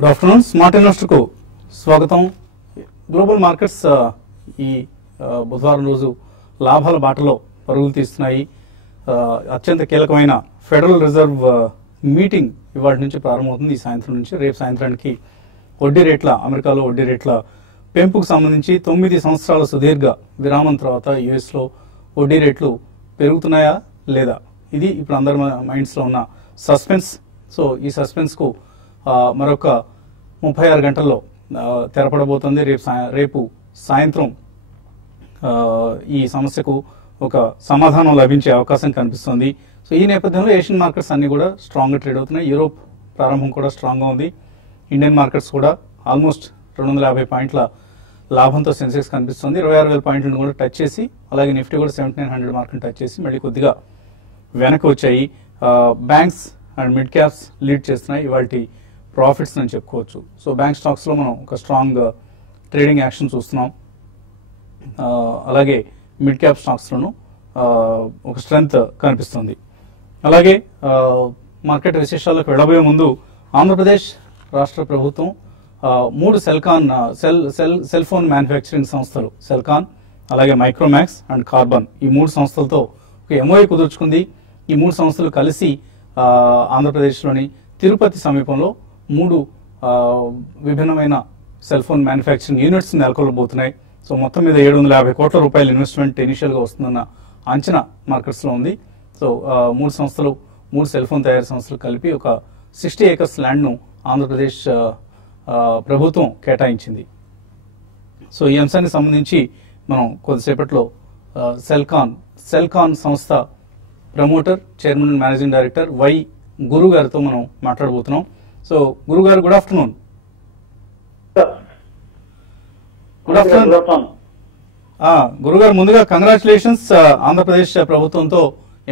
Good afternoon. Smart investor కు స్వాగతం. Global markets ఈ బుధవారం రోజు లాభాల బాటలో పరుగులు తీస్తున్నాయి. అత్యంత కీలకమైన ఫెడరల్ రిజర్వ్ మీటింగ్ ఇవాటి నుంచి ప్రారంభమవుతుంది. ఈ సాయంత్రం నుంచి రేపు సాయంత్రానికి వడ్డీ రేట్ల అమెరికాలో వడ్డీ రేట్ల పెంపుకు సంబంధించి 9 సంవత్సరాల సుదీర్ఘ విరామం తర్వాత యుఎస్ లో వడ్డీ రేట్లు పెరుగుతున్నాయా లేదా, ఇది ఇప్పుడు అందరి మైండ్స్ లో ఉన్న సస్పెన్స్. సో ఈ సస్పెన్స్ కు మరొక 36 గంటల్లో తెరపడబోతుంది. రేపు సాయంత్రం ఈ సమస్యకు ఒక సమాధానం లభించే అవకాశం కనిపిస్తుంది. సో ఈ నేపథ్యంలో ఏషియన్ మార్కెట్స్ అన్ని కూడా స్ట్రాంగ్ గా ట్రేడ్ అవుతున్నాయి. యూరోప్ ప్రారంభం కూడా స్ట్రాంగ్ గా ఉంది. ఇండియన్ మార్కెట్స్ కూడా ఆల్మోస్ట్ 250 పాయింట్ల లాభంతో సెన్సెక్స్ కనిపిస్తుంది. 26,000 పాయింట్లను కూడా టచ్ చేసి, అలాగే నిఫ్టీ కూడా 7900 మార్కును టచ్ చేసి మళ్ళీ కొద్దిగా వెనక్కి వచ్చాయి. Banks and mid caps lead చేస్తున్నాయి ఇవాల్టి ప్రాఫిట్స్ అని చెప్పుకోవచ్చు. సో బ్యాంక్ స్టాక్స్ లో మనం ఒక స్ట్రాంగ్ ట్రేడింగ్ యాక్షన్ చూస్తున్నాం. అలాగే మిడ్ క్యాప్ స్టాక్స్ లోను ఒక స్ట్రెంగ్త్ కనిపిస్తుంది. అలాగే మార్కెట్ విశేషాలకు వెళ్ళబోయే ముందు ఆంధ్రప్రదేశ్ రాష్ట్ర ప్రభుత్వం 3 సెల్ ఫోన్ మ్యానుఫ్యాక్చరింగ్ సంస్థలు, సెల్కాన్, అలాగే మైక్రోమాక్స్ అండ్ కార్బన్, ఈ 3 సంస్థలతో ఒక ఎంఓఏ కుదుర్చుకుంది. ఈ 3 సంస్థలు కలిసి ఆంధ్రప్రదేశ్లోని తిరుపతి సమీపంలో 3 విభిన్నమైన సెల్ ఫోన్ మ్యానుఫ్యాక్చరింగ్ యూనిట్స్ నెలకొల్పబోతున్నాయి. సో మొత్తం మీద 750 కోట్ల రూపాయల ఇన్వెస్ట్మెంట్ ఇనిషియల్ గా వస్తుందన్న అంచనా మార్కెట్స్ లో ఉంది. సో 3 సంస్థలు, 3 సెల్ ఫోన్ తయారీ సంస్థలు కలిపి ఒక 60 ఏకర్స్ ల్యాండ్ ను ఆంధ్రప్రదేశ్ ప్రభుత్వం కేటాయించింది. సో ఈ అంశానికి సంబంధించి మనం కొద్దిసేపట్లో సెల్కాన్ సంస్థ promoter, chairman and managing director Y Guru గారితో మనం మాట్లాడబోతున్నాం. సో గురు గారు, గుడ్ ఆఫ్టర్నూన్. గుడ్ ఆఫ్టర్నూన్ గురుగారు, ముందుగా కంగ్రాచులేషన్స్. ఆంధ్రప్రదేశ్ ప్రభుత్వంతో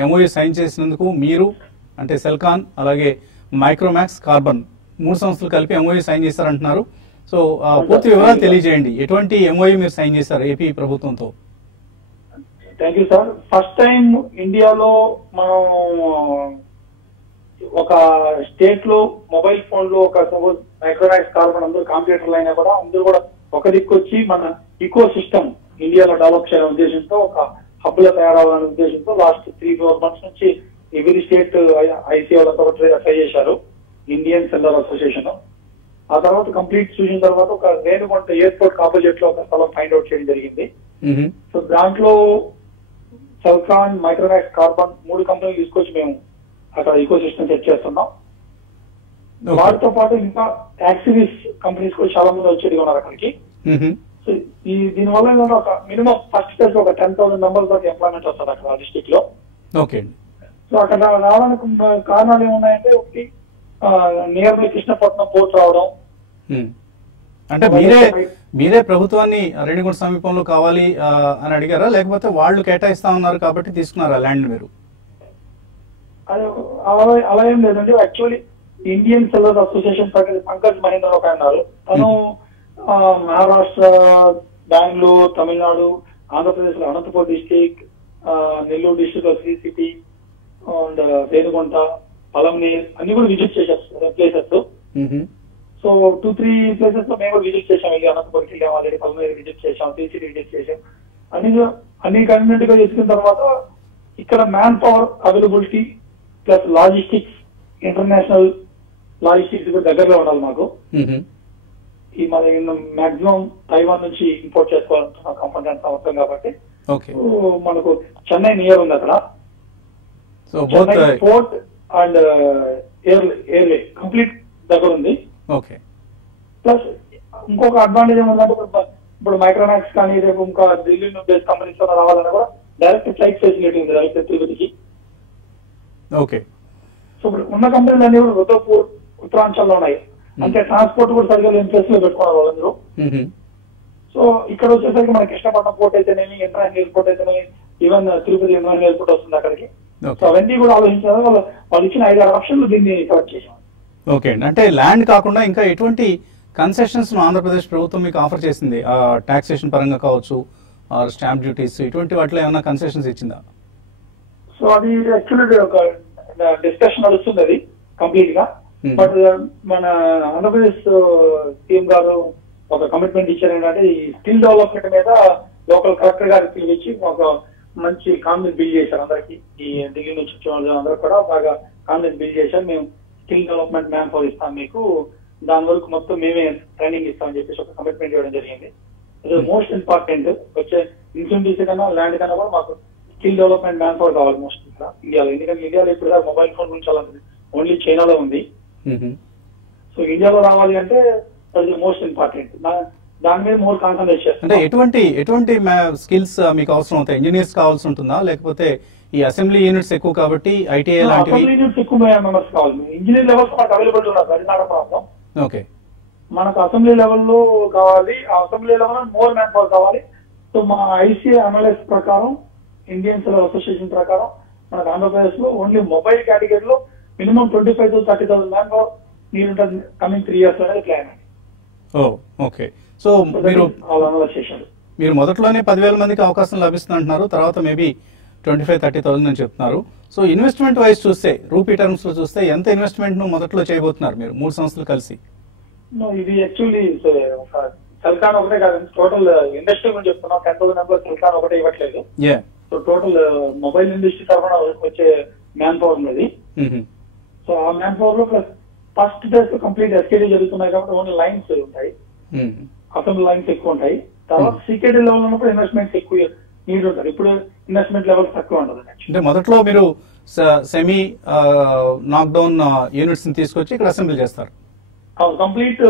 ఎంఓయూ సైన్ చేసినందుకు మీరు, అంటే సెల్కాన్, అలాగే మైక్రోమాక్స్, కార్బన్ 3 సంస్థలు కలిపి ఎంఓయూ సైన్ చేశారంటున్నారు. సో పూర్తి వివరాలు తెలియజేయండి. ఎటువంటి ఎంఓయూ మీరు సైన్ చేశారు ఏపీ ప్రభుత్వంతో? Thank you sir. First time ఇండియాలో మనం ఒక స్టేట్ లో మొబైల్ ఫోన్ లో ఒక సపోజ్ మైక్రోమాక్స్, కార్బన్ అందరూ కంప్యూటర్లు అయినా కూడా అందరూ కూడా ఒక దిక్కు వచ్చి మన ఈకో సిస్టమ్ ఇండియాలో డెవలప్ చేయాలనే ఉద్దేశంతో, ఒక హబ్ లో తయారవ్వాలనే ఉద్దేశంతో లాస్ట్ 3-4 మంత్స్ నుంచి ఎవరీ స్టేట్ ఐసీఓలతో ట్రై చేశారు, ఇండియన్ సెల్లర్ అసోసియేషన్. ఆ తర్వాత కంప్లీట్ చూసిన తర్వాత ఒక రేణుగుంట ఎయిర్పోర్ట్ ఆపోజిట్ లో ఒక స్థలం ఫైండ్ అవుట్ చేయడం జరిగింది. సో దాంట్లో సెల్కాన్, మైక్రోమాక్స్, కార్బన్ 3 కంపెనీలు తీసుకొచ్చి మేము అక్కడ ఈకో సిస్టమ్ సెట్ చేస్తున్నాం. వాటితో పాటు ఇంకా యాక్సిరీస్ కంపెనీస్ కూడా చాలా మంది వచ్చేది ఉన్నారు అక్కడికి. సో దీనివల్ల ఒక మినిమం ఫస్ట్ స్టేజ్ ఒక 10,000 మెంబర్స్ దాకా ఎంప్లాయ్మెంట్ వస్తారు అక్కడ డిస్ట్రిక్ట్ లో. సో అక్కడ రావడానికి కారణాలు ఏమున్నాయంటే, ఒకటి నియర్ బై కృష్ణపట్నం పోర్ట్ రావడం. అంటే మీరే ప్రభుత్వాన్ని రేణిగుంట సమీపంలో కావాలి అని అడిగారా, లేకపోతే వాళ్ళు కేటాయిస్తా ఉన్నారు కాబట్టి తీసుకున్నారా ల్యాండ్ మీరు? అలా ఏం లేదండి. Actually Indian sellers association Pankaj Mahender ఒక అన్నారు. తను మహారాష్ట్ర, బెంగళూరు, తమిళనాడు, ఆంధ్రప్రదేశ్ లో అనంతపూర్ డిస్టిక్, నెల్లూరు డిస్టిక్ లో శ్రీ సిటీ అండ్ రేణిగుంట, పలంనేర్ అన్ని కూడా విజిట్ చేశారు ప్లేసెస్. సో 2-3 ప్లేసెస్ లో మేము కూడా విజిట్ చేసాం. ఇక అనంతపూర్కి వెళ్ళాం, ఆల్రెడీ పలంనేర్ విజిట్ చేసాం, శ్రీ సిటీ విజిట్ చేసాం. అన్ని కన్వీనియంట్ గా చేసుకున్న తర్వాత ఇక్కడ man power availability plus logistics, international logistics కూడా దగ్గరలో ఉండాలి మాకు. ఈ మన మాక్సిమం తైవాన్ నుంచి ఇంపోర్ట్ చేసుకోవాలంటున్న కంపెనీ అంత అవసరం కాబట్టి మనకు చెన్నై నియర్ ఉంది అక్కడ. Chennai port and airway complete దగ్గర ఉంది. ప్లస్ ఇంకొక అడ్వాంటేజ్ ఏముందంటే, ఇప్పుడు మైక్రోమాక్స్ కానీ రేపు ఇంకా ఢిల్లీ బేస్ కంపెనీస్ రావాలన్నా కూడా డైరెక్ట్ ఫ్లైట్ ఫెసిలిటీ ఉంది డైరెక్ట్ తిరుపతికి. సో ఇప్పుడు ఉన్న కంపెనీలు అన్ని కూడా రుద్రపూర్, ఉత్తరాంచల్లో ఉన్నాయి. అంటే ట్రాన్స్పోర్ట్ కూడా సరిగ్గా లేని ప్లేస్ లో పెట్టుకున్నారు వాళ్ళందరూ. సో ఇక్కడ వచ్చేసరికి మన కృష్ణపట్నం పోర్ట్ అయితేనేమి, ఇంటర్నేషనల్ ఎయిర్పోర్ట్ అయితేనేమి, ఈవెన్ తిరుపతి ఇంటర్నేషనల్ ఎయిర్పోర్ట్ వస్తుంది అక్కడికి. సో అవన్నీ కూడా ఆలోచించారు. వాళ్ళు ఇచ్చిన 5-6 ఆప్షన్లు దీన్ని సెలెక్ట్ చేశాం. ఓకే, అంటే ల్యాండ్ కాకుండా ఇంకా ఎటువంటి కన్సెషన్స్ ఆంధ్రప్రదేశ్ ప్రభుత్వం మీకు ఆఫర్ చేసింది? టాక్సేషన్ పరంగా కావచ్చు, స్టాంప్ డ్యూటీస్, ఇటువంటి వాటిలో ఏమైనా కన్సెషన్స్ ఇచ్చిందా? సో అది యాక్చువల్లీ ఒక డిస్కషన్ నడుస్తుంది అది కంప్లీట్ గా. బట్ మన ఆంధ్రప్రదేశ్ సీఎం గారు ఒక కమిట్మెంట్ ఇచ్చారు ఏంటంటే ఈ స్కిల్ డెవలప్మెంట్ మీద లోకల్ కలెక్టర్ గారికి పిలిపించి ఒక మంచి కాన్ఫిడెన్స్ బిల్డ్ చేశారు అందరికి. ఈ ఢిల్లీ నుంచి వచ్చిన వాళ్ళు అందరూ కూడా బాగా కాన్ఫిడెన్స్ బిల్డ్ చేశారు. మేము స్కిల్ డెవలప్మెంట్ మ్యాన్ పవర్ ఇస్తాం మీకు, దాని వరకు మొత్తం మేమే ట్రైనింగ్ ఇస్తామని చెప్పేసి ఒక కమిట్మెంట్ ఇవ్వడం జరిగింది. ఇది మోస్ట్ ఇంపార్టెంట్. వచ్చే ఇన్సెంటివ్స్ కన్నా ల్యాండ్ కన్నా కూడా మాకు స్కిల్ డెవలప్మెంట్ మ్యాన్ పవర్ కావాలి మోస్ట్ ఇక్కడ ఇండియాలో. ఎందుకంటే ఇండియాలో ఇప్పుడు మొబైల్ ఫోన్ గురించి అలా ఓన్లీ చైనాలో ఉంది. సో ఇండియాలో రావాలి అంటే అది మోస్ట్ ఇంపార్టెంట్. దాని మీద మోర్ కాన్సన్ట్రేట్ చేస్తాం. అంటే ఎటువంటి స్కిల్స్ మీకు అవసరం అవుతాయి? ఇంజనీర్స్ కావాల్సి ఉంటుందా, లేకపోతే ఈ అసెంబ్లీ యూనిట్స్ ఎక్కువ కాబట్టి ఐటీఐ లాంటివి? అసెంబ్లీ యూనిట్స్ ఎక్కువ మెంబర్స్ కావాలి. ఇంజనీర్ లెవెల్స్ మనకు అవైలబుల్ ఉన్నారు, అది నాట్ ప్రాబ్లం. ఓకే, మనకు అసెంబ్లీ లెవెల్లో కావాలి. ఆ assembly level more man power కావాలి. సో మా ఐసీఐ అనలైజ్ ప్రకారం, ఇండియన్ సెలర్ అసోసియేషన్ ప్రకారం మనకు ఆంధ్రప్రదేశ్ లో ఓన్లీ మొబైల్ కేటగిరీలో మినిమం 25,000 to 30,000 మ్యాన్ పవర్ నీరు ఉంటుంది కమింగ్ 3 years అనేది ప్లాన్. ఓకే, సో మీరు మొదట్లోనే 10,000 మందికి అవకాశం లభిస్తుంది అంటున్నారు, తర్వాత మేబీ 25,000-30,000 అని చెప్తున్నారు. సో ఇన్వెస్ట్మెంట్ వైజ్ చూస్తే, రూపీ టర్మ్స్ లో చూస్తే ఎంత ఇన్వెస్ట్మెంట్ ను మొదట్లో చేయబోతున్నారు మీరు 3 సంస్థలు కలిసి? ఇది యాక్చువల్లీ సెల్కాన్ ఒకటే కాదు, టోటల్ ఇండస్ట్రీ గురించి చెప్తున్నాం. 10,000 మెంబర్స్ సెల్కాన్ ఒకటే ఇవ్వట్లేదు. సో టోటల్ మొబైల్ ఇండస్ట్రీ తరఫున వచ్చే మ్యాన్ పవర్ ఉన్నది. సో ఆ మ్యాన్ పవర్ లో ప్లస్ ఫస్ట్ ఫేజ్ కంప్లీట్ ఎస్కేడీ జరుగుతున్నాయి కాబట్టి ఓన్లీ లైన్స్ ఉంటాయి, అసెంబ్లీ లైన్స్ ఎక్కువ ఉంటాయి. తర్వాత సీకేడీ లెవెల్ ఉన్నప్పుడు ఇన్వెస్ట్మెంట్స్ ఎక్కువ నీడ్ ఉంటుంది. ఇప్పుడు ఇన్వెస్ట్మెంట్ లెవెల్స్ తక్కువ ఉంటుంది. అంటే మొదట్లో మీరు సెమీ నాక్ డౌన్ యూనిట్స్ ని తీసుకొచ్చి ఇక్కడ అసెంబ్లీ చేస్తారు? కంప్లీట్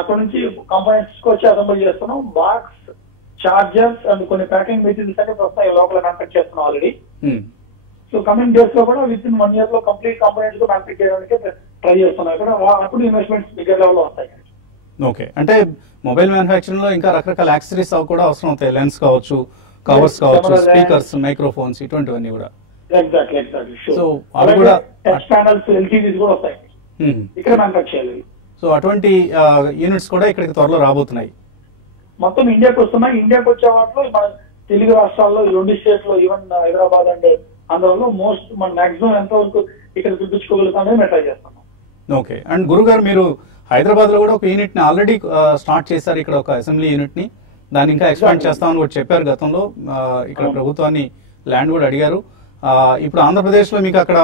అక్కడ నుంచి కంపోనెంట్స్ తీసుకొచ్చి అసెంబ్లీ చేస్తున్నాం. బాక్స్, చార్జర్స్ అండ్ కొన్ని ప్యాకింగ్ మెటీరియల్స్ అంటే ప్రస్తుతం లోపల మ్యానుఫ్యాక్చర్ చేస్తున్నాం ఆల్రెడీ. సో కమింగ్ డేస్ లో కూడా విత్ ఇన్ 1 year లో కంప్లీట్ కంపోనెంట్స్ మ్యానుఫ్యాక్చర్ చేయడానికి ట్రై చేస్తున్నాం. ఇక్కడ అప్పుడు ఇన్వెస్ట్మెంట్స్ బిగ్గర్ లెవెల్ లో వస్తాయి. ఓకే, అంటే మొబైల్ మ్యానుఫ్యాక్చరింగ్ లో ఇంకా రకరకాల యాక్సెసరీస్ కూడా అవసరం అవుతాయి. లెన్స్ కావచ్చు, కవర్స్ కావచ్చు, స్పీకర్స్, మైక్రోఫోన్స్, ఇటువంటివన్నీ కూడా. ఎగ్జాక్ట్లీ. సో అవి కూడా టచ్ ప్యానల్స్, ఎల్సీడీస్ కూడా వస్తాయి ఇక్కడ మ్యానుఫ్యాక్చర్ చేయాలి. సో అటువంటి యూనిట్స్ కూడా ఇక్కడికి త్వరలో రాబోతున్నాయి. మొత్తం ఇండియాకి వస్తున్నాయి. ఇండియాకి వచ్చే వాటిలో మన తెలుగు రాష్ట్రాల్లో 2 స్టేట్ లో, ఈవెన్ హైదరాబాద్ అండ్ ఆంధ్రలో మోస్ట్ మన మాక్సిమం ఎంత వరకు ఇక్కడ చూపించుకోగలుగుతామని మేము ట్రై చేస్తున్నాం. ఓకే, అండ్ గురుగారు మీరు హైదరాబాద్ లో కూడా ఒక యూనిట్ ని ఆల్రెడీ స్టార్ట్ చేశారు, ఇక్కడ ఒక అసెంబ్లీ యూనిట్ ని. దాన్ని ఇంకా ఎక్స్పాండ్ చేస్తామని కూడా చెప్పారు గతంలో. ఇక్కడ ప్రభుత్వాన్ని ల్యాండ్ కూడా అడిగారు. ఇప్పుడు ఆంధ్రప్రదేశ్ లో మీకు అక్కడ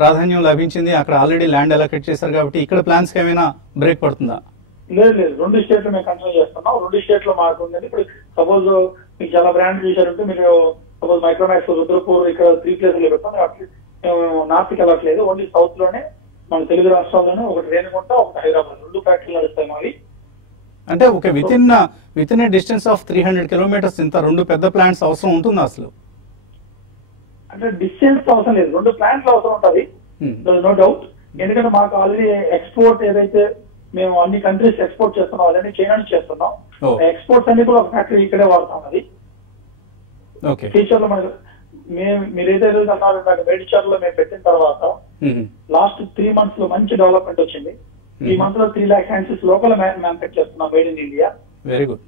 ప్రాధాన్యం లభించింది, అక్కడ ఆల్రెడీ ల్యాండ్ అలొకేట్ చేశారు కాబట్టి ఇక్కడ ప్లాన్స్ కి ఏమైనా బ్రేక్ పడుతుందా? లేదు, 2 స్టేట్లు మేము కంటిన్యూ చేస్తున్నాం. 2 స్టేట్ లో మాకు ఉంది. ఇప్పుడు సపోజ్ మీకు చాలా బ్రాండ్ చూసారంటే, మీరు సపోజ్ మైక్రోమాక్స్ రుద్రపూర్ ఇక్కడ 3 places లో పెడతాం. మేము నార్త్ కి వెళ్ళట్లేదు, ఓన్లీ సౌత్ లోనే మన తెలుగు రాష్ట్రాల్లోనే ఒకటి రేణిగుంట, ఒకటి హైదరాబాద్, 2 ఫ్యాక్టరీలు నడుస్తాయి మావి. అంటే okay, with in distance of 300 kilometers ఇంత 2 పెద్ద ప్లాంట్స్ అవసరం ఉంటుందా అసలు? అంటే డిస్టెన్స్ అవసరం లేదు, 2 ప్లాంట్లు అవసరం ఉంటుంది, నో డౌట్. ఎందుకంటే మాకు ఆల్రెడీ ఎక్స్పోర్ట్ ఏదైతే మేము అన్ని కంట్రీస్ ఎక్స్పోర్ట్ చేస్తున్నాం, అదన్నీ చైనా నుంచి చేస్తున్నాం. ఎక్స్పోర్ట్స్ అన్ని కూడా ఒక ఫ్యాక్టరీ ఇక్కడే వాడతాం. అది ఫ్యూచర్ లో మనకు మీరైతే అన్నారు నాకు మేడిచర్ లో మేము పెట్టిన తర్వాత లాస్ట్ 3 months లో మంచి డెవలప్మెంట్ వచ్చింది. 3 months లో 3 lakh హ్యాండ్స్ లోకల్ మ్యానుఫ్యాక్చర్ చేస్తున్నాం, made in India. Very good.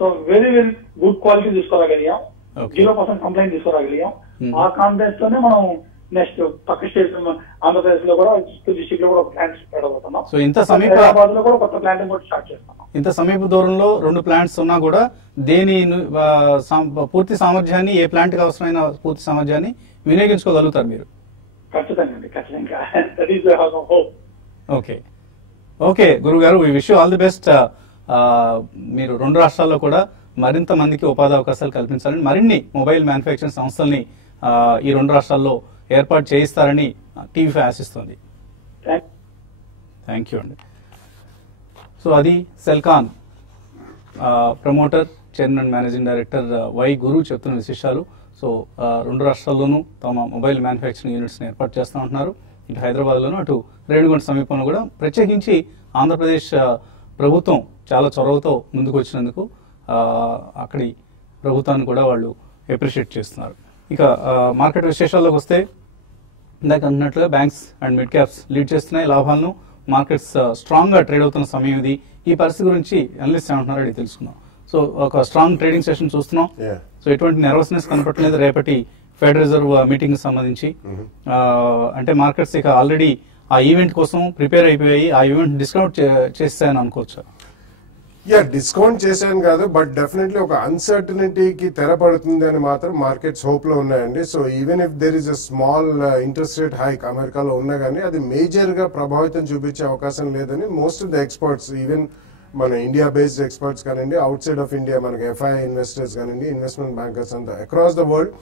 So very very good quality తీసుకోరాగలిగాం, 0% కంప్లైంట్ తీసుకోరాగలిగాం. ఆ కాన్ఫిడెన్స్ తోనే మనం నెక్స్ట్ పక్క స్టేట్ ఆంధ్రప్రదేశ్ లో కూడా, డిస్ట్రిక్ట్ లో కూడా ఒక ప్లాంట్ పెట్టబోతున్నాం. సో ఇంత సమీప హైదరాబాద్ లో కూడా కొత్త ప్లాంట్ కూడా స్టార్ట్ చేస్తున్నాం. ఇంత సమీప దూరంలో 2 ప్లాంట్స్ ఉన్నా కూడా దేని పూర్తి సామర్థ్యాన్ని, ఏ ప్లాంట్ కి అవసరమైన పూర్తి సామర్థ్యాన్ని వినియోగించుకోగలుగుతారు మీరు? ఖచ్చితంగా. ఓకే గురువు గారు, ఈ wish you all the best. మీరు 2 రాష్ట్రాల్లో కూడా మరింత మందికి ఉపాధి అవకాశాలు కల్పించాలని, మరిన్ని మొబైల్ మ్యానుఫ్యాక్చరింగ్ సంస్థల్ని ఈ 2 రాష్ట్రాల్లో ఏర్పాటు చేయిస్తారని టీవీ5 ఆశిస్తోంది. థ్యాంక్ యూ అండి. సో అది Celkon promoter, chairman and managing director Y Guru చెప్తున్న విశేషాలు. సో 2 రాష్ట్రాల్లోనూ తమ మొబైల్ మ్యానుఫ్యాక్చరింగ్ యూనిట్స్ని ఏర్పాటు చేస్తూ ఉంటున్నారు. ఇటు హైదరాబాద్లోనూ, అటు రేణిగుంట సమీపంలో కూడా. ప్రత్యేకించి ఆంధ్రప్రదేశ్ ప్రభుత్వం చాలా చొరవతో ముందుకు వచ్చినందుకు అక్కడి ప్రభుత్వాన్ని కూడా వాళ్ళు అప్రిషియేట్ చేస్తున్నారు. ఇక మార్కెట్ విశేషాల్లోకి వస్తే, ఇందాక అన్నట్లుగా banks and mid caps lead చేస్తున్నాయి లాభాలను. మార్కెట్స్ స్ట్రాంగ్ గా ట్రేడ్ అవుతున్న సమయం ఇది. ఈ పరిస్థితి గురించి అనలిస్ట్ ఏమంటున్నారో అడిగి తెలుసుకుందాం. సో ఒక స్ట్రాంగ్ ట్రేడింగ్ సెషన్ చూస్తున్నాం. సో ఎటువంటి నెర్వస్నెస్ కనపడలేదు రేపటి ఫెడ్ రిజర్వ్ మీటింగ్ సంబంధించి. అంటే మార్కెట్స్ ఇక ఆల్రెడీ ఆ ఈవెంట్ కోసం ప్రిపేర్ అయిపోయాయి, ఆ ఈవెంట్ డిస్కౌంట్ చేస్తాయని అనుకోవచ్చా? డిస్కౌంట్ చేశాను కాదు, బట్ డెఫినెట్లీ ఒక అన్సర్టనిటీకి తెరపడుతుంది అని మాత్రం మార్కెట్స్ హోప్ లో ఉన్నాయండి. So even if there is a small interest rate hike అమెరికాలో ఉన్నా కానీ అది మేజర్ గా ప్రభావితం చూపించే అవకాశం లేదని most of the experts, even మన ఇండియా బేస్డ్ ఎక్స్పర్ట్స్ కానివ్వండి, అవుట్ సైడ్ ఆఫ్ ఇండియా మనకి ఎఫ్ఐ ఇన్వెస్టర్స్ కానివ్వండి, ఇన్వెస్ట్మెంట్ బ్యాంకర్స్ అంతా అక్రాస్ ద వరల్డ్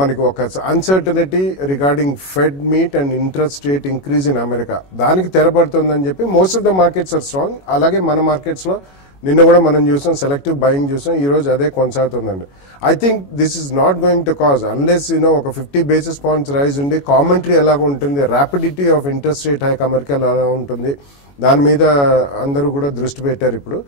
మనకి ఒక uncertainty regarding Fed meet and interest rate increase in America దానికి తెరపడుతుందని చెప్పి most of the markets are strong. అలాగే మన మార్కెట్స్ లో నిన్న కూడా మనం చూసాం, సెలెక్టివ్ బయింగ్ చూసాం, ఈ రోజు అదే కొనసాగుతుందండి. I think this is not going to cause unless ఒక 50 basis points రైజ్ ఉండి కామెంటరీ ఎలాగ ఉంటుంది, rapidity of interest rate hike అమెరికాలో ఎలా ఉంటుంది దాని మీద అందరూ కూడా దృష్టి పెట్టారు ఇప్పుడు.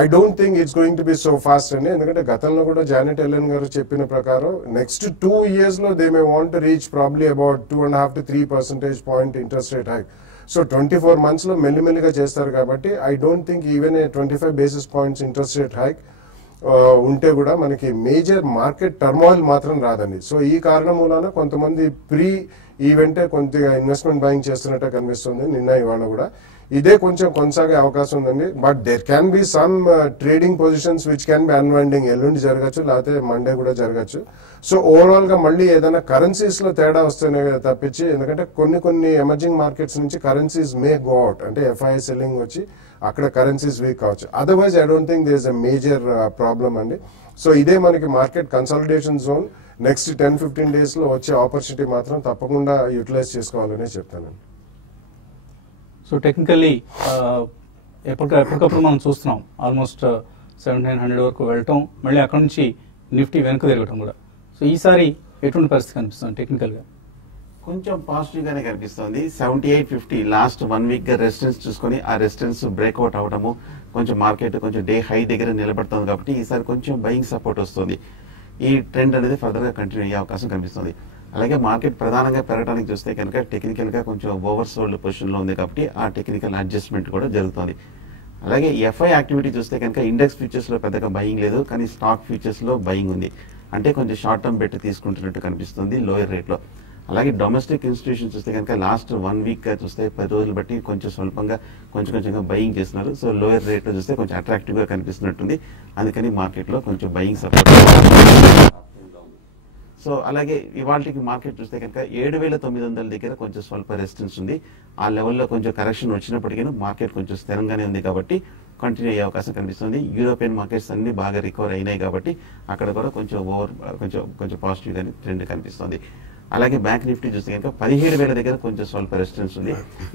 I don't think it's going to B so fast అండి. ఎందుకంటే గతంలో కూడా జానెట్ ఎలెన్ గారు చెప్పిన ప్రకారం నెక్స్ట్ 2 years లో they may want to reach probably about 2.5 to 3 percentage point interest rate hike. So 24 months లో మెల్లిమెల్లిగా చేస్తారు కాబట్టి I don't think even 25 basis points interest rate hike ఉంటే కూడా మనకి మేజర్ మార్కెట్ టర్మాయిల్ మాత్రం రాదండి. సో ఈ కారణం మూలాన కొంతమంది ప్రీ ఈవెంటే కొద్దిగా ఇన్వెస్ట్మెంట్ బయింగ్ చేస్తున్నట్టు కనిపిస్తుంది నిన్న ఇవాళ కూడా. ఇదే కొంచెం కొనసాగే అవకాశం ఉందండి. But there can be some trading positions which can be unwinding, ఎల్లుండి జరగచ్చు లేకపోతే మండే కూడా జరగచ్చు. సో ఓవరాల్ గా మళ్ళీ ఏదైనా కరెన్సీస్ లో తేడా వస్తేనే తప్పించి, ఎందుకంటే కొన్ని ఎమర్జింగ్ మార్కెట్స్ నుంచి కరెన్సీస్ మే గో అవుట్, అంటే ఎఫ్ఐ సెల్లింగ్ వచ్చి అక్కడ కరెన్సీస్ వీక్ కావచ్చు. Otherwise I don't think there is a major problem అండి. సో ఇదే మనకి market consolidation zone. Next 10-15 days లో వచ్చే ఆపర్చునిటీ మాత్రం తప్పకుండా యూటిలైజ్ చేసుకోవాలనే చెప్తానండి. సో టెక్నికల్లీ ఎప్పటికప్పుడు మనం చూస్తున్నాం ఆల్మోస్ట్ 1700 వరకు వెళ్ళటం, మళ్ళీ అక్కడ నుంచి నిఫ్టీ వెనక్కి తిరగటం కూడా. సో ఈసారి ఎటువంటి పరిస్థితి కనిపిస్తుంది టెక్నికల్గా? కొంచెం పాజిటివ్ గానే కనిపిస్తుంది. 7850 లాస్ట్ 1 week గా రెసిస్టెన్స్ చూసుకొని ఆ రెసిస్టెన్స్ బ్రేక్అవుట్ అవడము, కొంచెం మార్కెట్ కొంచెం డే హై దగ్గర నిలబడుతుంది కాబట్టి ఈసారి కొంచెం బయింగ్ సపోర్ట్ వస్తుంది. ఈ ట్రెండ్ అనేది ఫర్దర్ గా కంటిన్యూ అయ్యే అవకాశం కనిపిస్తుంది. అలాగే మార్కెట్ ప్రధానంగా పెరగడానికి చూస్తే కనుక టెక్నికల్ గా కొంచెం ఓవర్ సోల్డ్ పొజిషన్ లో ఉంది కాబట్టి ఆ టెక్నికల్ అడ్జస్ట్మెంట్ కూడా జరుగుతుంది. అలాగే ఎఫ్ఐ యాక్టివిటీ చూస్తే కనుక ఇండెక్స్ ఫ్యూచర్స్ లో పెద్దగా బయింగ్ లేదు, కానీ స్టాక్ ఫ్యూచర్స్ లో బయింగ్ ఉంది. అంటే కొంచెం షార్ట్ టర్మ్ బెట్ తీసుకుంటున్నట్టు కనిపిస్తుంది లోయర్ రేట్ లో. అలాగే డొమెస్టిక్ ఇన్స్టిట్యూషన్ చూస్తే కనుక లాస్ట్ 1 week గా చూస్తే 10 రోజులు బట్టి కొంచెం స్వల్పంగా కొంచెంగా బయింగ్ చేస్తున్నారు. సో లోయర్ రేట్ లో చూస్తే కొంచెం అట్రాక్టివ్ గా కనిపిస్తున్నట్టుంది. అందుకని మార్కెట్ లో కొంచెం బయింగ్ సపోర్ట్. సో అలాగే ఇవాళకి మార్కెట్ చూస్తే కనుక 7900 దగ్గర కొంచెం స్వల్ప రెసిస్టెన్స్ ఉంది. ఆ లెవెల్లో కొంచెం కరెక్షన్ వచ్చినప్పటికీ మార్కెట్ కొంచెం స్థిరంగానే ఉంది కాబట్టి కంటిన్యూ అయ్యే అవకాశం కనిపిస్తుంది. యూరోపియన్ మార్కెట్స్ అన్ని బాగా రికవర్ అయినాయి కాబట్టి అక్కడ కూడా కొంచెం పాజిటివ్ గానే ట్రెండ్ కనిపిస్తుంది. అలాగే బ్యాంక్ నిఫ్టీ చూస్తే కనుక 17,000 దగ్గర కొంచెం స్వల్ప రెసిస్టెన్స్ ఉంది.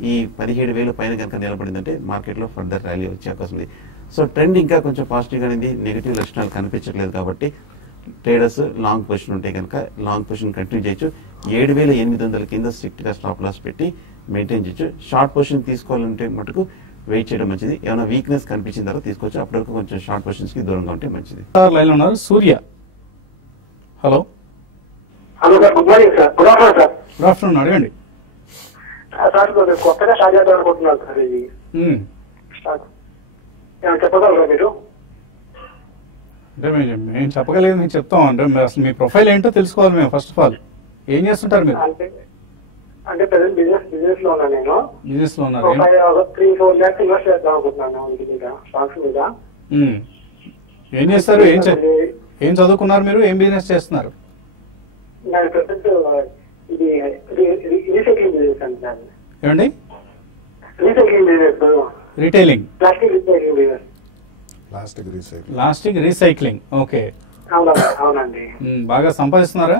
ఈ 17,000 పైన కనుక నిలబడిందంటే మార్కెట్ లో ఫర్దర్ ర్యాలీ వచ్చే అవకాశం ఉంది. సో ట్రెండ్ ఇంకా కొంచెం పాజిటివ్ గానే ఉంది, నెగిటివ్ లక్షణాలు కనిపించట్లేదు కాబట్టి ట్రేడర్స్ లాంగ్ పొజిషన్ ఉంటే కనుక లాంగ్ పొజిషన్ కంటిన్యూ చేయొచ్చు. 7,800 కింద స్ట్రిక్ట్ గా స్టాప్ లాస్ పెట్టి మెయింటైన్ చేయొచ్చు. షార్ట్ పొజిషన్ తీసుకోవాలంటే మటుకు వెయిట్ చేయడం మంచిది. ఏమైనా వీక్నెస్ కనిపించిన తర్వాత తీసుకోవచ్చు. అప్పటివరకు కొంచెం షార్ట్ పొజిషన్స్ కి దూరంగా ఉంటే మంచిది. లైన్ ఉన్నారు Surya. Hello hello sir, good morning sir. Good afternoon sir. Good afternoon, అడగండి సార్. కొత్తగా స్టార్ట్ చేద్దాం అనుకుంటున్నాను సార్. ఇది స్టార్ట్ చెప్పగలరా మీరు? అంటే మేము చెప్పగలిగేది మీకు చెప్తాం. అంటే అసలు మీ ప్రొఫైల్ ఏంటో తెలుసుకోవాలి మేము. ఫస్ట్ ఆఫ్ ఆల్ ఏం చేస్తుంటారు మీరు? అంటే ప్రెసెంట్ బిజినెస్ లో ఉన్నా నేను. బిజినెస్ లో ఉన్నారు. 3-4 lakhs ఇన్వెస్ట్ చేద్దాం అనుకుంటున్నాను మీద, స్టాక్స్ మీద. ఏం చేస్తారు? ఏం చదువుకున్నారు మీరు? ఏం బిజినెస్ చేస్తున్నారు? నేను ప్రెసెంట్ ఇది రీసైక్లింగ్ బిజినెస్ అంటున్నాను. ఏమండి? Recycling business, retailing, plastic recycling business. Plastic recycling. Okay, అవునండి. బాగా సంపాదిస్తున్నారా?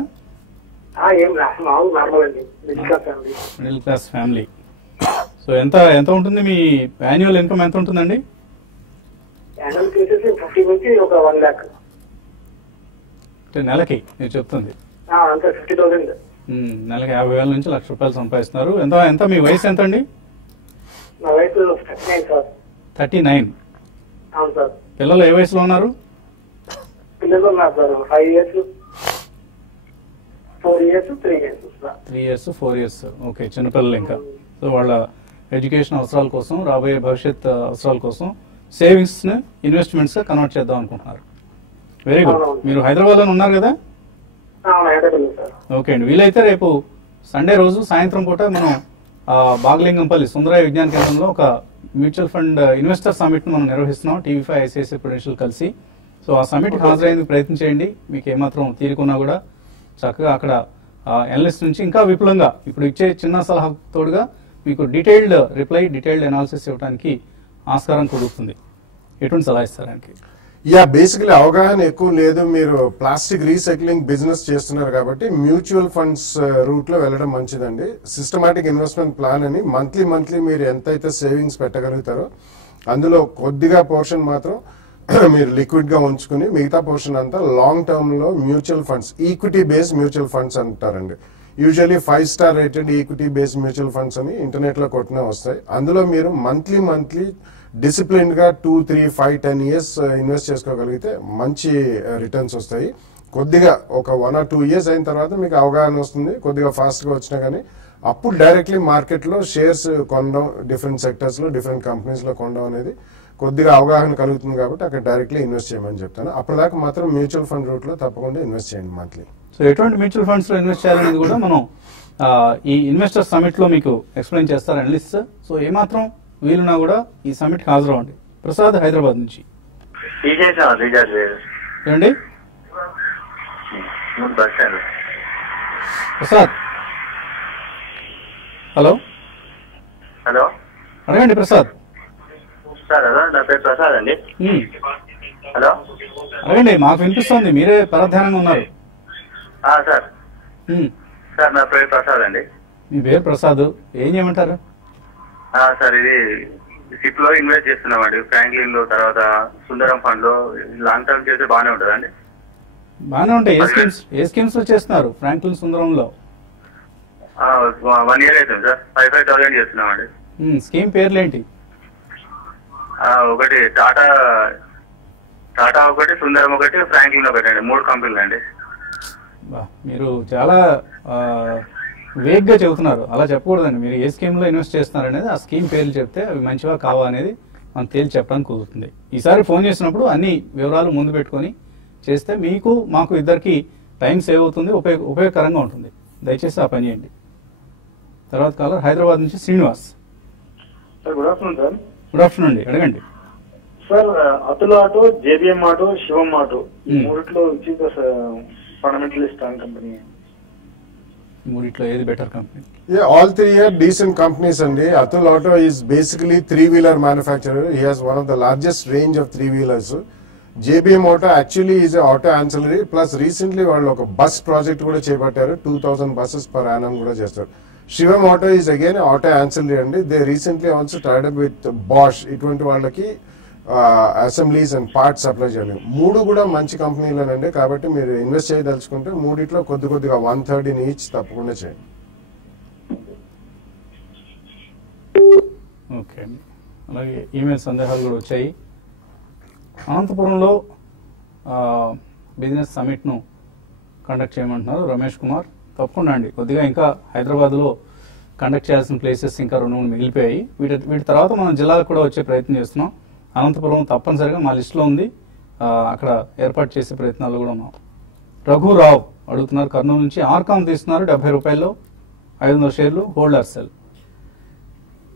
ఏం నార్మల్ అండి, మిడిల్ క్లాస్ ఫ్యామిలీ. సో ఎంత ఉంటుంది మీ యాన్యువల్ ఇన్కమ్? ఎంత ఉంటుందండి? యాన్యువల్ వచ్చేసి 50 నుంచి ఒక 1 lakh. అంటే నెలకి మీరు చెప్తుంది? అంతే, 50,000. నెలకి 50,000 నుంచి ₹1,00,000 సంపాదిస్తున్నారు. ఎంత మీ వయసు ఎంత అండి? నా వయసు 39 సార్. 39. అవును సార్. పిల్లలు ఏ వయసులో ఉన్నారు? పిల్లలు ఉన్నారు sir 5 years, 4 years, 3 years. 3 years, 4 years. Okay, చిన్నపిల్లలు ఇంకా. సో వాళ్ళ ఎడ్యుకేషన్ అవసరాల కోసం, రాబోయే భవిష్యత్ అవసరాల కోసం సేవింగ్స్ ని ఇన్వెస్ట్మెంట్స్ గా కన్వర్ట్ చేద్దాం అనుకుంటున్నారు. Very good. మీరు హైదరాబాద్ లో ఉన్నారు కదా? ఓకే అండి. వీలైతే రేపు సండే రోజు సాయంత్రం పూట మనం బాగలింగంపల్లి సుందరయ్య విజ్ఞాన కేంద్రంలో ఒక మ్యూచువల్ ఫండ్ ఇన్వెస్టర్ సమిట్ ను మనం నిర్వహిస్తున్నాం టీవీ5 ఐసిఐసిఐ ప్రుడెన్షియల్ కలిసి. సో ఆ సమిట్ హాజరయ్యేందుకు ప్రయత్నం చేయండి. మీకు ఏమాత్రం తీరుకున్నా కూడా చక్కగా అక్కడ ఎనలిస్ట్ నుంచి ఇంకా విపులంగా ఇప్పుడు ఇచ్చే చిన్న సలహా తోడుగా మీకు డీటెయిల్డ్ రిప్లై, డీటెయిల్డ్ అనాలిసిస్ ఇవ్వడానికి ఆస్కారం కుదురుతుంది. ఎటువంటి సలహా ఇస్తారు ఆయనకి? బేసికలీ అవగాహన ఎక్కువ లేదు. మీరు ప్లాస్టిక్ రీసైక్లింగ్ బిజినెస్ చేస్తున్నారు కాబట్టి మ్యూచువల్ ఫండ్స్ రూట్ లో వెళ్ళడం మంచిదండి. సిస్టమాటిక్ ఇన్వెస్ట్మెంట్ ప్లాన్ అని మంత్లీ మీరు ఎంతైతే సేవింగ్స్ పెట్టగలుగుతారో అందులో కొద్దిగా పోర్షన్ మాత్రం మీరు లిక్విడ్ గా ఉంచుకుని మిగతా పోర్షన్ అంతా లాంగ్ టర్మ్ లో mutual funds, equity based mutual funds అంటారండి. Usually 5 star rated equity based mutual funds అని ఇంటర్నెట్ లో కొట్టినా వస్తాయి. అందులో మీరు మంత్లీ డిసిప్లిన్ గా 2, 3, 5, 10 ఇయర్స్ ఇన్వెస్ట్ చేసుకోగలిగితే మంచి రిటర్న్స్ వస్తాయి. కొద్దిగా ఒక 1 or 2 ఇయర్స్ అయిన తర్వాత మీకు అవగాహన వస్తుంది. కొద్దిగా ఫాస్ట్ గా వచ్చినా కానీ అప్పుడు డైరెక్ట్లీ మార్కెట్ లో షేర్స్ కొనడం, డిఫరెంట్ సెక్టర్స్ లో డిఫరెంట్ కంపెనీస్ లో కొనడం అనేది కొద్దిగా అవగాహన కలుగుతుంది కాబట్టి అక్కడ డైరెక్ట్లీ ఇన్వెస్ట్ చేయమని చెప్తాను. అప్పటిదాకా మాత్రం మ్యూచువల్ ఫండ్ రూట్ లో తప్పకుండా ఇన్వెస్ట్ చేయండి మంత్లీ. సో ఎటువంటి మ్యూచువల్ ఫండ్స్ లో ఇన్వెస్ట్ చేయాలనేది కూడా మనం ఈ ఇన్వెస్టర్ సమిట్ లో మీకు ఎక్స్ప్లెయిన్ చేస్తారు అనలిస్ట్. సో ఏమాత్రం వీలున్నా కూడా ఈ సమిట్ హాజరు అవ్వండి. ప్రసాద్ హైదరాబాద్ నుంచి ఏమండి? ప్రసాద్ హలో హలో అడగండి ప్రసాద్. సార్ హలో, నా పేరు ప్రసాద్ అండి. హలో అడగండి, మాకు వినిపిస్తుంది, మీరే పరధ్యానంగా ఉన్నారు. సార్ సార్ నా పేరు ప్రసాద్ అండి. మీ పేరు ప్రసాద్, ఏం చేయమంటారు? సార్ ఇది సిప్ లో ఇన్వెస్ట్ చేస్తున్నామండి. ఫ్రాంక్లిన్ లో, తర్వాత సుందరం ఫండ్ లో లాంగ్ టర్మ్ చేస్తే బాగానే ఉంటుందండి. బాగానే ఉంటాయి. ఏ స్కీమ్స్ లో చేస్తున్నారు? ఫ్రాంక్లిన్ సుందరంలో 1 year అవుతుంది సార్. 5,000 చేస్తున్నామండి. స్కీమ్ పేర్లేంటి? ఒకటి టాటా ఒకటి, సుందరం ఒకటి, ఫ్రాంక్లిన్ ఒకటి అండి. 3 కంపెనీలు అండి. మీరు చాలా వేగ్ గా చెబుతున్నారు. అలా చెప్పకూడదండి. మీరు ఏ స్కీమ్ లో ఇన్వెస్ట్ చేస్తున్నారు అనేది ఆ స్కీమ్ పేర్లు చెప్తే అవి మంచివా కావా అనేది మనం తేల్చి చెప్పడానికి కుదురుతుంది. ఈసారి ఫోన్ చేసినప్పుడు అన్ని వివరాలు ముందు పెట్టుకొని చేస్తే మీకు మాకు ఇద్దరికి టైం సేవ్ అవుతుంది, ఉపయోగకరంగా ఉంటుంది. దయచేసి ఆ పని చేయండి. తర్వాత కాలర్ హైదరాబాద్ నుంచి Srinivas. Sir good afternoon sir. Good afternoon అండి, అడగండి. సార్ అతుల్ ఆటో, జేబీఎం ఆటో, శివం ఆటో ఈ మూడిట్లో ఫండమెంటల్ స్ట్రాంగ్ కంపెనీ. మూడిట్లో ఏది better company? All 3 are decent companies అండి. Atul Auto is basically 3-wheeler manufacturer. He has one of the largest range of 3-wheelers. JBM Auto actually is a auto ancillary. Plus recently వాళ్ళు ఒక bus project కూడా చేపట్టారు. 2000 buses per annum కూడా చేస్తారు. Shivam Auto is again auto ancillary అండి. They recently also tied up with Bosch. ఇటువంటి వాళ్ళకి assemblies and parts supply చేయాలి. 3 కూడా మంచి కంపెనీలేనండి. కాబట్టి మీరు ఇన్వెస్ట్ చేయదలుచుకుంటే మూడిట్లో కొద్దిగా 1/3 ఈచ్ తప్పకుండా చేయండి. ఓకే అండి. అలాగే ఈమెయిల్ సందేహాలు కూడా వచ్చాయి. అనంతపురంలో బిజినెస్ సమిట్ను కండక్ట్ చేయమంటున్నారు రమేష్ కుమార్. తప్పకుండా అండి, కొద్దిగా ఇంకా హైదరాబాద్లో కండక్ట్ చేయాల్సిన ప్లేసెస్ ఇంకా 2-3 మిగిలిపోయాయి. వీటి తర్వాత మనం జిల్లాలకు కూడా వచ్చే ప్రయత్నం చేస్తున్నాం. అనంతపురం తప్పనిసరిగా మా లిస్టులో ఉంది. అక్కడ ఏర్పాటు చేసే ప్రయత్నాలు కూడా ఉన్నాం. రఘురావు అడుగుతున్నారు కర్నూలు నుంచి. ఆర్కామ్ తీస్తున్నారు 70 రూపాయల్లో 500 షేర్లు, హోల్డర్ సెల్.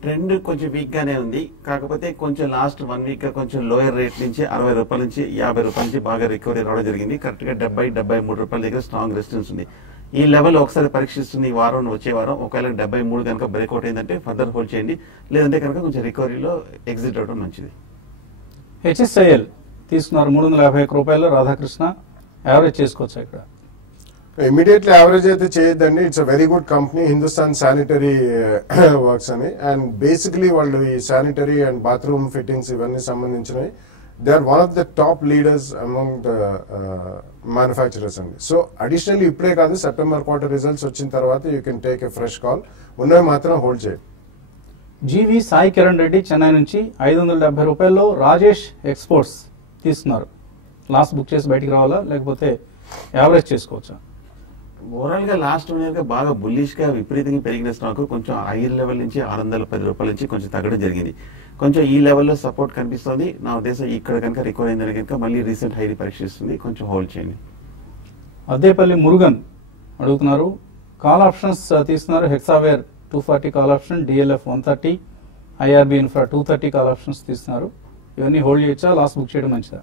ట్రెండ్ కొంచెం వీక్ గానే ఉంది. కాకపోతే కొంచెం లాస్ట్ 1 వీక్ గా కొంచెం లోయర్ రేట్ నుంచి 60 రూపాయల నుంచి 50 రూపాయల నుంచి బాగా రికవరీ రావడం జరిగింది. కరెక్ట్ గా 70-73 రూపాయల దగ్గర స్ట్రాంగ్ రెసిస్టెన్స్ ఉంది. ఈ లెవెల్ ఒకసారి పరీక్షిస్తుంది ఈ వారం, వచ్చే వారం. ఒకవేళ 73 కనుక బ్రేక్అవుట్ అయిందంటే ఫర్దర్ హోల్డ్ చేయండి. లేదంటే కనుక కొంచెం రికవరీలో ఎగ్జిట్ అవడం మంచిది. హెచ్ఎస్ఐఎల్ తీసుకున్నారు 351 రూపాయలు. రాధాకృష్ణ యావరేజ్ చేసుకోవచ్చు ఇక్కడ? ఇమీడియట్లీ యావరేజ్ అయితే చేయొద్దండి. It's a very good company, Hindustan Sanitary Works అని. అండ్ బేసిక్లీ వాళ్ళు ఈ శానిటరీ అండ్ బాత్రూమ్ ఫిట్టింగ్స్ ఇవన్నీ సంబంధించినవి. They are one of the top leaders among the manufacturers అండి. సో అడిషనల్లీ ఇప్పుడే కాదు, సెప్టెంబర్ క్వార్టర్ రిజల్ట్స్ వచ్చిన తర్వాత you can take a fresh call. ఉన్నవి మాత్రం హోల్డ్ చేయండి. జీవి సాయి కిరణ్ రెడ్డి చెన్నై నుంచి 570 రూపాయల్లో రాజేష్ ఎక్స్పోర్ట్స్ తీసుకున్నారు. లాస్ట్ బుక్ చేసి బయటికి రావాలా లేకపోతే యావరేజ్ చేసుకోవచ్చా? ఓవరాల్ గా లాస్ట్ 1 ఇయర్ గా బాగా బుల్లిష్ గా విపరీతంగా పెరిగిన స్టాక్ కొంచెం హైయర్ లెవెల్ నుంచి 610 రూపాయల నుంచి కొంచెం తగ్గడం జరిగింది. కొంచెం ఈ లెవెల్లో సపోర్ట్ కనిపిస్తుంది. నా ఉద్దేశం ఇక్కడ కనుక రికవర్ అయిందని కనుక మళ్ళీ రీసెంట్ హైని పరీక్షిస్తుంది. కొంచెం హోల్డ్ చేయండి. అద్దేపల్లి మురుగన్ అడుగుతున్నారు కాల్ ఆప్షన్స్ తీసుకున్నారు Hexaware 240 call option, DLF 130, IRB infra 230 call options తీస్తున్నారు. ఇవన్నీ హోల్డ్ చేయొచ్చా, లాస్ బుక్ చేయడం మంచిదా?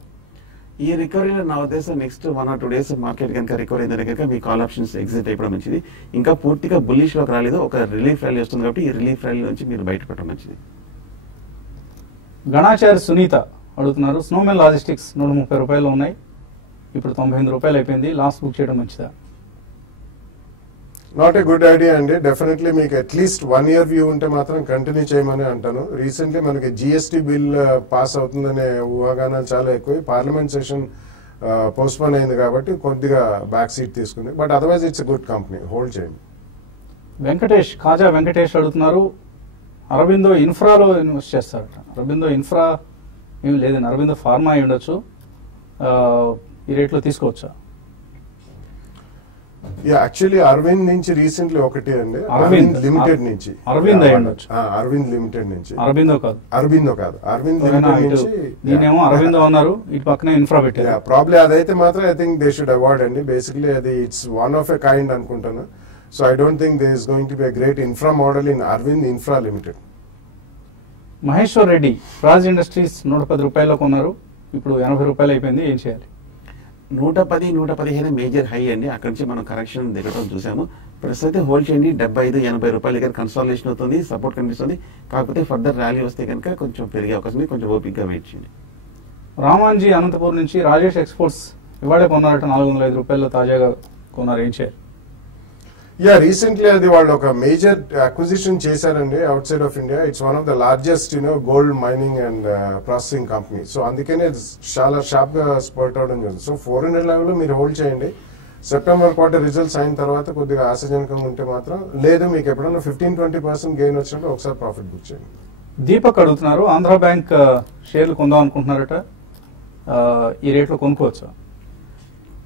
ఈ రికవరీలో నా ఉద్దేశం నెక్స్ట్ 1 or 2 days మార్కెట్ కనుక రికవరీ అయిందని కనుక మీ కాల్ ఆప్షన్స్ ఎగ్జిట్ అయిపోవడం మంచిది. ఇంకా పూర్తిగా బుల్లిష్ లోకి రాలేదు, ఒక రిలీఫ్ ర్యాలీ వస్తుంది కాబట్టి ఈ రిలీఫ్ ర్యాలీ నుంచి మీరు బయటపడడం మంచిది. గణాచారి సునీత అడుగుతున్నారు, స్నోమెన్ లాజిస్టిక్స్ 130 రూపాయలు ఉన్నాయి, ఇప్పుడు 98 రూపాయలు అయిపోయింది, లాస్ బుక్ చేయడం మంచిదా? నాట్ ఏ గుడ్ ఐడియా అండి. డెఫినెట్లీ మీకు అట్లీస్ట్ 1 year వ్యూ ఉంటే మాత్రం కంటిన్యూ చేయమని అంటాను. రీసెంట్లీ మనకి జిఎస్టీ బిల్ పాస్ అవుతుందనే ఊహాగానాలు చాలా ఎక్కువ. పార్లమెంట్ సెషన్ పోస్ట్పోన్ అయింది కాబట్టి కొద్దిగా బ్యాక్ సీట్ తీసుకుంది. But otherwise it's good company, hold చేయండి. వెంకటేష్, కాజా వెంకటేష్ అడుగుతున్నారు, అరబిందో ఇన్ఫ్రాలో ఇన్వెస్ట్ చేస్తారట. అరబిందో ఇన్ఫ్రా ఏమి లేదండి, అరబిందో ఫార్మా అయి ఉండొచ్చు, ఈ రేట్లో తీసుకోవచ్చా? యాక్చువల్లీ అరవింద్ నుంచి రీసెంట్లీ ఒకటి అండి, అరవింద్ లిమిటెడ్ నుంచి, అరవింద్ అయి ఉండొచ్చు, అరవింద్ లిమిటెడ్ నుంచి, అరబిందో కాదు, అరవింద్ లిమిటెడ్ నుంచి. దీనేమో అరవిందో అన్నారు, ఇటు పక్కనే ఇన్ఫ్రా పెట్టారు. ప్రాబ్లీ అదైతే మాత్రం I think they should award అండి. బేసిక్లీ అది it's one of a kind అనుకుంటాను. So I don't think they is going to be a great infra model in Arvind Infra Limited. Maheshwar Reddy, Raj Industries 110 రూపాయల్లో కొన్నారు, ఇప్పుడు 80 రూపాయలు అయిపోయింది, ఏం చేయాలి? 110, 115 మేజర్ హై అండి. అక్కడి నుంచి మనం కరెక్షన్ దిగడం చూసాము. ప్రస్తుతం అయితే హోల్డ్ చేయండి. 75, 80 రూపాయల దగ్గర కన్సాలిడేషన్ అవుతుంది, సపోర్ట్ కనిపిస్తుంది. కాకపోతే ఫర్దర్ ర్యాలీ వస్తే కనుక కొంచెం పెరిగే అవకాశం ఉంది, కొంచెం ఓపిక్గా వెయిట్ చేయండి. రామాన్జీ అనంతపూర్ నుంచి, రాజేష్ ఎక్స్పోర్ట్స్ ఇవాళే కొన్నారట, 405 రూపాయల్లో తాజాగా కొన్నారు, ఏం చేయాలి? రీసెంట్లీ అది వాళ్ళు ఒక మేజర్ అక్విజిషన్ చేశారండి out side of India. It's one of the largest gold mining and processing company. So అందుకనే చాలా షార్ప్ గా స్పర్ట్ అవడం జరిగింది. సో 400 లెవెల్లో మీరు హోల్డ్ చేయండి. సెప్టెంబర్ క్వార్టర్ రిజల్ట్స్ అయిన తర్వాత కొద్దిగా ఆశాజనకంగా ఉంటే మాత్రం, లేదు మీకు ఎప్పుడైనా 15-20% గెయిన్ వచ్చినప్పుడు ఒకసారి ప్రాఫిట్ బుక్ చేయండి. దీపక్ అడుగుతున్నారు, ఆంధ్ర బ్యాంక్ షేర్లు కొందాం అనుకుంటున్నారట, ఈ రేట్లో కొనుక్కోవచ్చా?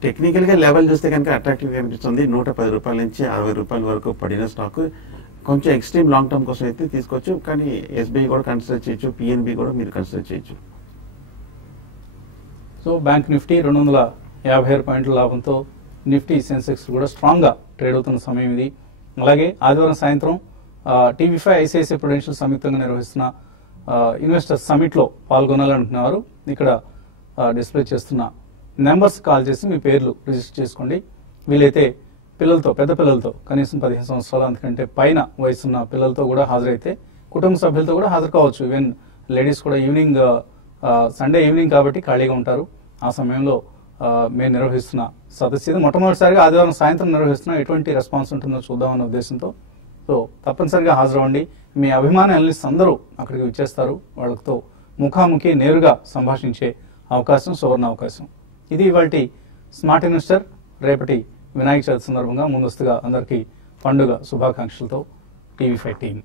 టెక్నికల్ గా లెవెల్ చూస్తే కనుక అట్రాక్టివ్ గా అనిపిస్తుంది. 110 రూపాయల నుంచి 60 రూపాయల వరకు పడిన స్టాక్ కొంచెం ఎక్స్ట్రీమ్ లాంగ్ టర్మ్ కోసం అయితే తీసుకోవచ్చు. కానీ ఎస్బీఐ కూడా కన్సిడర్ చేయొచ్చు, పిఎన్బి కూడా మీరు కన్సిడర్ చేయొచ్చు. సో బ్యాంక్ నిఫ్టీ 256 పాయింట్ల లాభంతో, నిఫ్టీ సెన్సెక్స్ కూడా స్ట్రాంగ్ గా ట్రేడ్ అవుతున్న సమయం ఇది. అలాగే ఆదివారం సాయంత్రం టీవీ5 ఐసిఐసిఐ ప్రుడెన్షియల్ సంయుక్తంగా నిర్వహిస్తున్న ఇన్వెస్టర్ సమిట్ లో పాల్గొనాలనుకున్నారు. ఇక్కడ డిస్ప్లే చేస్తున్న నెంబర్స్ కాల్ చేసి మీ పేర్లు రిజిస్టర్ చేసుకోండి. వీలైతే పిల్లలతో, పెద్ద పిల్లలతో, కనీసం 15 సంవత్సరాలు అంతకంటే పైన వయసున్న పిల్లలతో కూడా హాజరైతే, కుటుంబ సభ్యులతో కూడా హాజరు కావచ్చు. ఈవెన్ లేడీస్ కూడా ఈవినింగ్, సండే ఈవినింగ్ కాబట్టి ఖాళీగా ఉంటారు. ఆ సమయంలో మేము నిర్వహిస్తున్న సదస్సు ఇది మొట్టమొదటిసారిగా ఆదివారం సాయంత్రం నిర్వహిస్తున్న, ఎటువంటి రెస్పాన్స్ ఉంటుందో చూద్దామన్న ఉద్దేశంతో. సో తప్పనిసరిగా హాజరవ్వండి. మీ అభిమాన అనలిస్ట్ అందరూ అక్కడికి వచ్చేస్తారు. వాళ్ళతో ముఖాముఖి నేరుగా సంభాషించే అవకాశం సువర్ణ అవకాశం. ఇది ఇవాల్టి స్మార్ట్ ఇన్వెస్టర్. రేపటి వినాయక చవితి సందర్భంగా ముందస్తుగా అందరికీ పండుగ శుభాకాంక్షలతో టీవీ5 టీం.